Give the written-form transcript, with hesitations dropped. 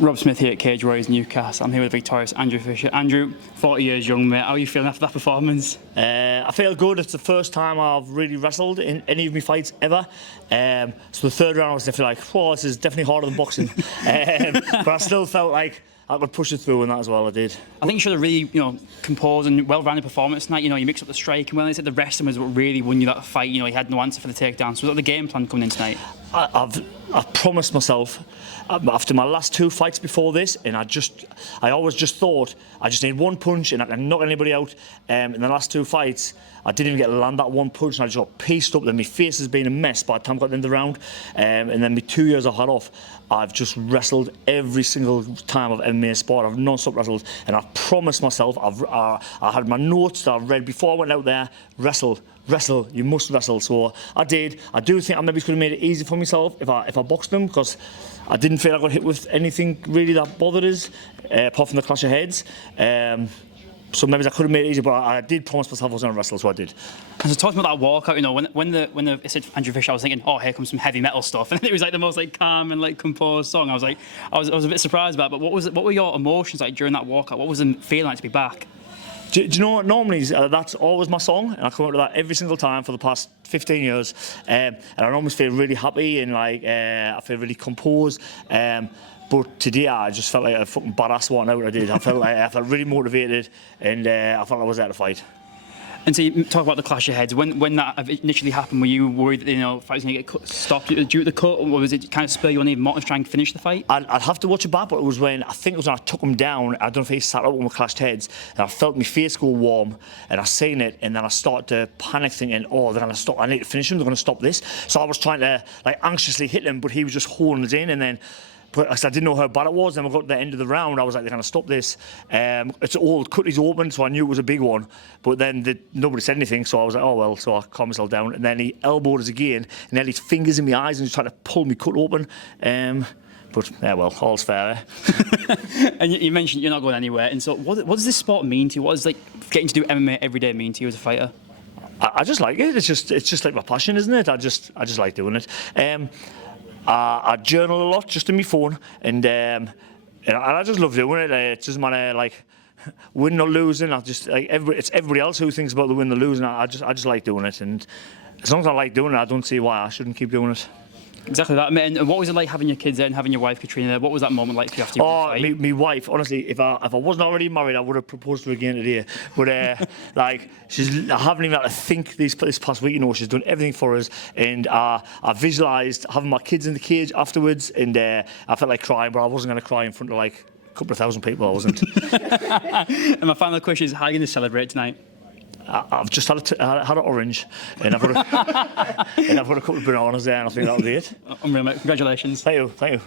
Rob Smith here at Cage Warriors Newcastle. I'm here with victorious Andrew Fisher. Andrew, 40 years young, mate. How are you feeling after that performance? I feel good. It's the first time I've really wrestled in any of my fights ever. So the third round I was definitely like, "Whoa, this is definitely harder than boxing." But I still felt like I could push it through, and that as well I did. I think you showed a really, composed and well-rounded performance tonight. You mixed up the striking well. They said the rest of them was what really won you that fight. He had no answer for the takedown. So was that the game plan coming in tonight? I've promised myself after my last two fights before this, and I always just thought I just need one punch and I can knock anybody out. In the last two fights, I didn't even get to land that one punch, and I just got pieced up. Then my face has been a mess by the time I got to the end of the round. And then my 2 years I had off, I've just wrestled every single time I've MMA sport. I've non-stop wrestled, and I've promised myself. I had my notes that I've read before I went out there. Wrestle, you must wrestle. So I did. I do think I maybe could have made it easy for myself if I boxed them, because I didn't feel I got hit with anything really that bothered us, apart from the clash of heads. So maybe I could have made it easy, but I did promise myself I was going to wrestle, so I did. And so talking about that walkout, when it said Andrew Fisher, I was thinking, oh, here comes some heavy metal stuff, and it was like the most calm and composed song. I was a bit surprised about it. But what were your emotions like during that walkout? What was the feeling like to be back? Do you know what? Normally that's always my song, and I come up to that every single time for the past 15 years. And I always feel really happy and I feel really composed. But today I just felt like a fucking badass walking out. What I did. I felt really motivated, and I felt I was there to fight. And so you talk about the clash of heads. When that initially happened, were you worried that the fight was going to get stopped due to the cut, or was it kind of spur you on even more to try and finish the fight? I'd have to watch it back, but it was when I took him down. I don't know if he sat up when we clashed heads, and I felt my face go warm, and I seen it, and then I started to panic, thinking, "Oh, they're going to stop. I need to finish him. They're going to stop this." So I was trying to anxiously hit him, but he was just holding it in, and then. But I didn't know how bad it was. Then we got to the end of the round. I was like, they're going to stop this. It's all cut is open, so I knew it was a big one. But then nobody said anything, so I was like, oh well. So I calmed myself down. And then he elbowed us again, and had his fingers in my eyes and just tried to pull me cut open. But yeah, well, all's fair. And you mentioned you're not going anywhere. And so, what does this sport mean to you? What does getting to do MMA every day mean to you as a fighter? I just like it. It's just like my passion, isn't it? I just like doing it. I journal a lot just on my phone, and I just love doing it. It doesn't matter winning or losing. It's everybody else who thinks about the win or losing. I just like doing it, and as long as I like doing it, I don't see why I shouldn't keep doing it. Exactly that. And what was it like having your kids there and having your wife Katrina there? What was that moment like for you after your my wife, honestly, if I wasn't already married, I would have proposed to her again today. But I haven't even had to think this past week. She's done everything for us, and I visualised having my kids in the cage afterwards, and I felt like crying, but I wasn't going to cry in front of a couple of thousand people. I wasn't. And my final question is, how are you going to celebrate tonight? I've just had an orange, and I've got a couple of bananas there, and I think that'll be it. Unreal, mate. Congratulations. Thank you.